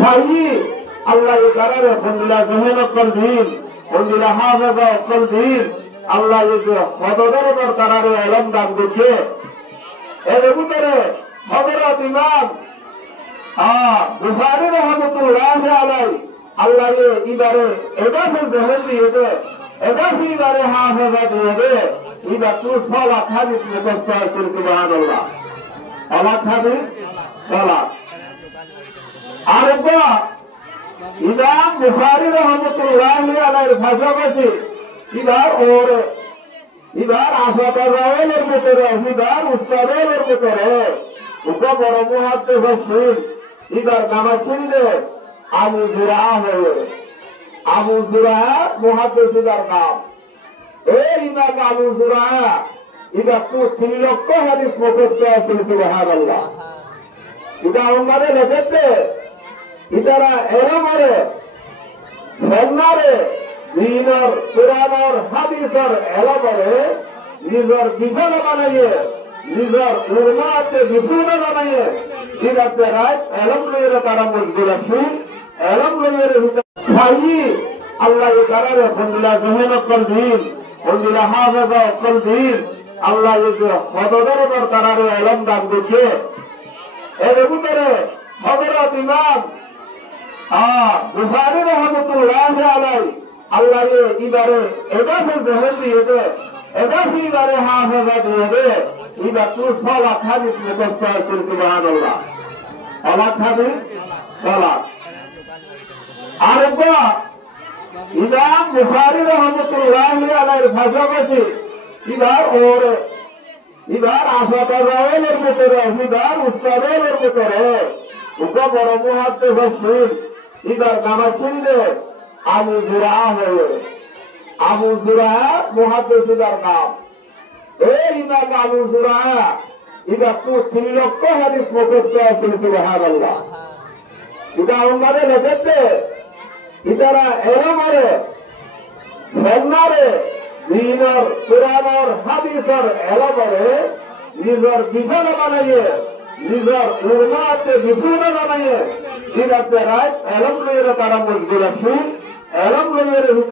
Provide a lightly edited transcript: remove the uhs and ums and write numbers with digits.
ভাই আল্লাহ কারারে ফন্দিলা জহেন অকল দিন ফন্দিলা হাফেজা অকল দিন আল্লাহ হদরদর কারারে এলম দান দিচ্ছে এর ভিতরে হযরত ইমাম বুখারী রাহমাতুল্লাহি আলাইহি আল্লাহ ইবারে এটা ফের জহেন দিয়ে দে এটা ফিবারে হাফেজা দিয়ে দে ইবা তু সালাত হাদিস মুখস্থ করে সুবহানাল্লাহ সালাত হাদিস সালাত আরেকটা ইমাম বুখারী রাহমাতুল্লাহি আলাইহির ভাষাভাষী ইবার আসাদারের ভিতরে ইবার উস্তাদের ভিতরে উকা বড় মুহাদ্দিস হচ্ছেন ইবার নাম শুনলে আবু জুরা হয়ে আবু জুরা মুহাদ্দিসের নাম এই ইমাম আবু জুরা ইবার তো 3 লক্ষ হাদিস মুখস্থ করে সুবহানাল্লাহ এটা আমাদের লেখতে ইতারা এরমরে সন্নারে দিনর কোরআনর হাদিসর এলমরে নিজের বিফল বানাইয়ে নিজের উম্মাতে বিফল বানাইয়ে দিনাতে রাত এলম লইরে তারা মজবুর আছে এলম লইরে ভাই আল্লাহ কারারে ফন্দিলা জহেন অকল দিন ফন্দিলা হাফেজা অকল দিন আল্লাহ হদরদর কারারে এলম দান দিচ্ছে এর ভিতরে হযরত ইমাম বুখারী রাহমাতুল্লাহি আলাইহি আল্লাহ ইবারে এটা ফের জহেন দিয়ে দে এটা ফিবারে হাফেজা দিয়ে দে ইবা তু সালাত হাদিস মুখস্থ করে সুবহানাল্লাহ সালাত হাদিস সালাত আরেকটা ইমাম বুখারী রাহমাতুল্লাহি আলাইহির ভাষাভাষী ইবার আসাদারের ভিতরে ইবার উস্তাদের ভিতরে উকা বড় মুহাদ্দিস হচ্ছেন ইবার নাম শুনলে আবু জুরা হয়ে আবু জুরা মুহাদ্দিসের নাম এই ইমাম আবু জুরা ইবার তো 3 লক্ষ হাদিস মুখস্থ করে সুবহানাল্লাহ এটা আমাদের লেখতে ইতারা এরমরে সন্নারে দিনর কোরআনর হাদিসর এলমরে নিজের বিফল বানাইয়ে নিজের উম্মাতে বিফল বানাইয়ে দিনাতে রাত এলম লইরে তারা মজবুর আছে এলম লইরে